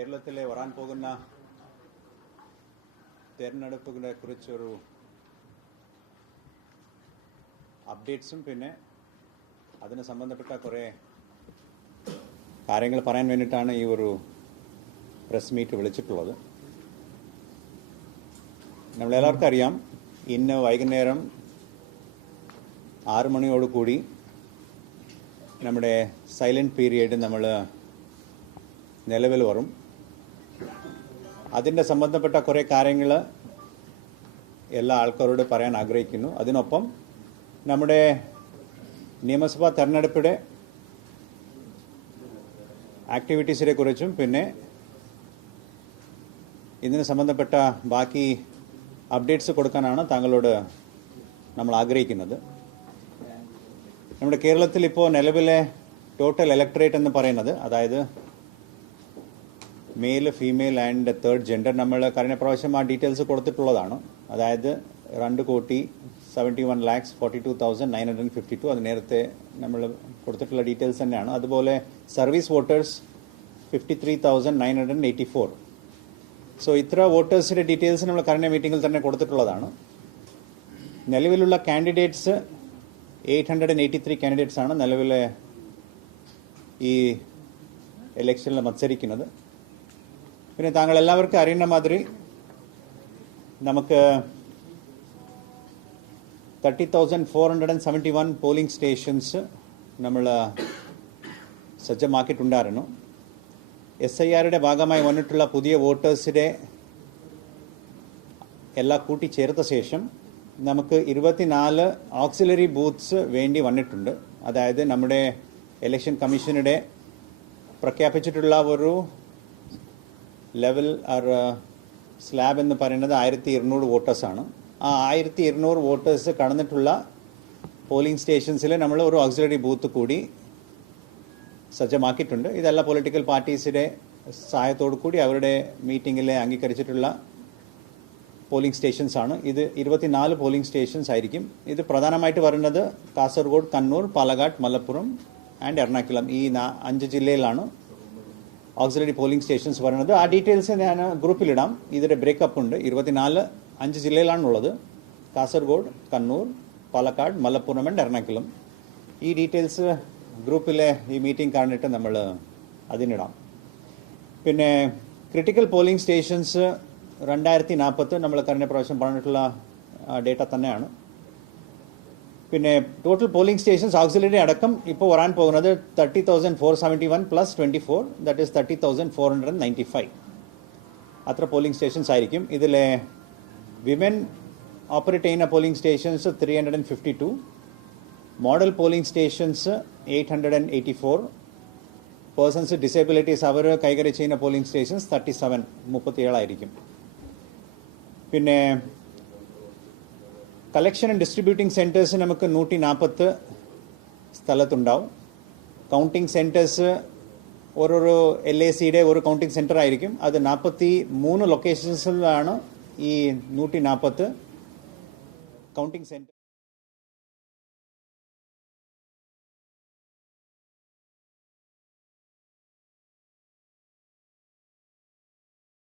കേരളത്തിലെ വരാൻ പോകുന്ന തെരഞ്ഞെടുപ്പുകളെ കുറിച്ചൊരു അപ്ഡേറ്റ്സും പിന്നെ അതിന് സംബന്ധപ്പെട്ട കുറേ കാര്യങ്ങൾ പറയാൻ വേണ്ടിയിട്ടാണ് ഈ ഒരു പ്രസ് മീറ്റ് വിളിച്ചിട്ടുള്ളത്. നമ്മളെല്ലാവർക്കും അറിയാം, ഇന്ന് വൈകുന്നേരം 6 മണിയോടുകൂടി നമ്മുടെ സൈലന്റ് പീരിയഡ് നമ്മൾ നിലവിൽ വരും. അതിൻ്റെ സംബന്ധപ്പെട്ട കുറേ കാര്യങ്ങൾ എല്ലാ ആൾക്കാരോട് പറയാൻ ആഗ്രഹിക്കുന്നു. അതിനൊപ്പം നമ്മുടെ നിയമസഭാ തെരഞ്ഞെടുപ്പിൻ്റെ ആക്ടിവിറ്റീസിനെ കുറിച്ചും പിന്നെ ഇതിന് സംബന്ധപ്പെട്ട ബാക്കി അപ്ഡേറ്റ്സ് കൊടുക്കാനാണ് താങ്കളോട് നമ്മൾ ആഗ്രഹിക്കുന്നത്. നമ്മുടെ കേരളത്തിൽ ഇപ്പോൾ നിലവിലെ ടോട്ടൽ ഇലക്ടറേറ്റ് എന്ന് പറയുന്നത്, അതായത് male, female and third gender, നമ്മൾ കഴിഞ്ഞ പ്രാവശ്യം ആ ഡീറ്റെയിൽസ് കൊടുത്തിട്ടുള്ളതാണ്. അതായത് 2,71,42,952. അത് നേരത്തെ നമ്മൾ കൊടുത്തിട്ടുള്ള ഡീറ്റെയിൽസ് തന്നെയാണ്. അതുപോലെ സർവീസ് വോട്ടേഴ്സ് 53,984. സോ ഇത്ര വോട്ടേഴ്സിൻ്റെ ഡീറ്റെയിൽസ് നമ്മൾ കഴിഞ്ഞ മീറ്റിംഗിൽ തന്നെ കൊടുത്തിട്ടുള്ളതാണ്. നിലവിലുള്ള കാൻഡിഡേറ്റ്സ് 883 കാൻഡിഡേറ്റ്സ് ആണ് നിലവിലെ ഈ ഇലക്ഷനിൽ മത്സരിക്കുന്നത്. പിന്നെ താങ്കൾ എല്ലാവർക്കും അറിയുന്ന മാതിരി നമുക്ക് 30,471 പോളിംഗ് സ്റ്റേഷൻസ് നമ്മൾ സജ്ജമാക്കിയിട്ടുണ്ടായിരുന്നു. SIRയുടെ ഭാഗമായി വന്നിട്ടുള്ള പുതിയ വോട്ടേഴ്സിൻ്റെ എല്ലാം കൂട്ടിച്ചേർത്ത ശേഷം നമുക്ക് 24 ഓക്സിലറി ബൂത്ത്സ് വേണ്ടി വന്നിട്ടുണ്ട്. അതായത് നമ്മുടെ ഇലക്ഷൻ കമ്മീഷനുടെ പ്രഖ്യാപിച്ചിട്ടുള്ള ഒരു ലെവൽ ഓർ സ്ലാബ് എന്ന് പറയുന്നത് 1,200 വോട്ടേഴ്സാണ്. ആ 1,200 വോട്ടേഴ്സ് കടന്നിട്ടുള്ള പോളിംഗ് സ്റ്റേഷൻസിൽ നമ്മൾ ഒരു ഓക്സിലറി ബൂത്ത് കൂടി സജ്ജമാക്കിയിട്ടുണ്ട്. ഇതെല്ലാം പൊളിറ്റിക്കൽ പാർട്ടീസിൻ്റെ സഹായത്തോടു കൂടി അവരുടെ മീറ്റിങ്ങിൽ അംഗീകരിച്ചിട്ടുള്ള പോളിംഗ് സ്റ്റേഷൻസ് ആണ്. ഇത് 24 പോളിംഗ് സ്റ്റേഷൻസ് ആയിരിക്കും. ഇത് പ്രധാനമായിട്ട് വരുന്നത് കാസർഗോഡ്, കണ്ണൂർ, പാലക്കാട്, മലപ്പുറം ആൻഡ് എറണാകുളം, ഈ 5 ജില്ലയിലാണ് ഓക്സിലറി പോളിംഗ് സ്റ്റേഷൻസ് പറയുന്നത്. ആ ഡീറ്റെയിൽസ് ഞാൻ ഗ്രൂപ്പിലിടാം. ഇതിൻ്റെ ബ്രേക്കപ്പ് ഉണ്ട്. 5 ജില്ലയിലാണുള്ളത്: കാസർഗോഡ്, കണ്ണൂർ, പാലക്കാട്, മലപ്പുറം ആൻഡ് എറണാകുളം. ഈ ഡീറ്റെയിൽസ് ഗ്രൂപ്പിലെ ഈ മീറ്റിംഗ് കാണിട്ട് നമ്മൾ അതിനിടാം. പിന്നെ ക്രിട്ടിക്കൽ പോളിംഗ് സ്റ്റേഷൻസ് 2,040 നമ്മൾ കഴിഞ്ഞ പ്രാവശ്യം പറഞ്ഞിട്ടുള്ള ഡേറ്റ തന്നെയാണ്. പിന്നെ ടോട്ടൽ പോളിംഗ് സ്റ്റേഷൻസ് ഓക്സിലറി അടക്കം ഇപ്പോൾ വരാൻ പോകുന്നത് 30,471 പ്ലസ് 24, ദാറ്റ് ഈസ് 30,495. അത്ര പോളിംഗ് സ്റ്റേഷൻസ് ആയിരിക്കും. ഇതിലെ വിമൻ ഓപ്പറേറ്റ് ചെയ്യുന്ന polling stations 352, model polling stations 884, persons disabilities അവർ കൈകാര്യം ചെയ്യുന്ന പോളിംഗ് സ്റ്റേഷൻസ് 37 ആയിരിക്കും. പിന്നെ കളക്ഷൻ ആൻഡ് ഡിസ്ട്രിബ്യൂട്ടിംഗ് സെൻറ്റേഴ്സ് നമുക്ക് 140 സ്ഥലത്തുണ്ടാവും. കൗണ്ടിംഗ് സെൻറ്റേഴ്സ് ഓരോരോ LACയുടെ ഒരു കൗണ്ടിംഗ് സെൻറ്റർ ആയിരിക്കും. അത് 43 ലൊക്കേഷൻസിലാണ് ഈ 140 കൗണ്ടിംഗ് സെൻറ്റർ.